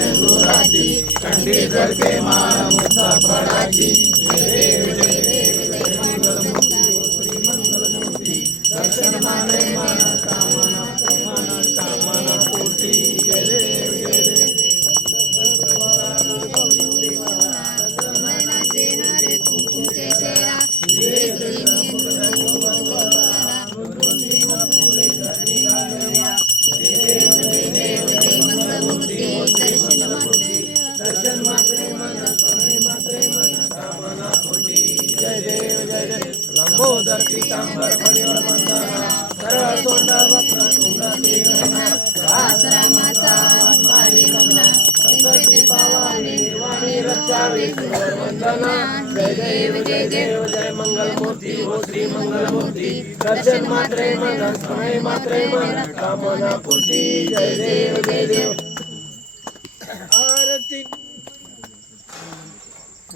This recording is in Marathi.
सिंदुराची कंठी झळके माळ मुक्ता फळाची जय देव जय देव जय मंगलमूर्ती मंगलमूर्ती दर्शन मात्रे मन कामना कामना पूर्ती जय देव जय देव हरे कुंकुम के सेरा दर्शन मात्रे मन स्वामी मात्रे मन कामना पूर्ती जय देव जय देव लंबोदर पीतांबर परिवर वंदना सरळ तोंड वक्र तुंड त्रिनयना आश्रमाचा वाटपाली ममना संकटे पावावे वाणी रक्षावे वंदना जय देव जय देव जय मंगलमूर्ती हो श्री मंगलमूर्ती दर्शन मात्रे मन स्वामी मात्रे मन कामना पूर्ती जय देव जय देव आरती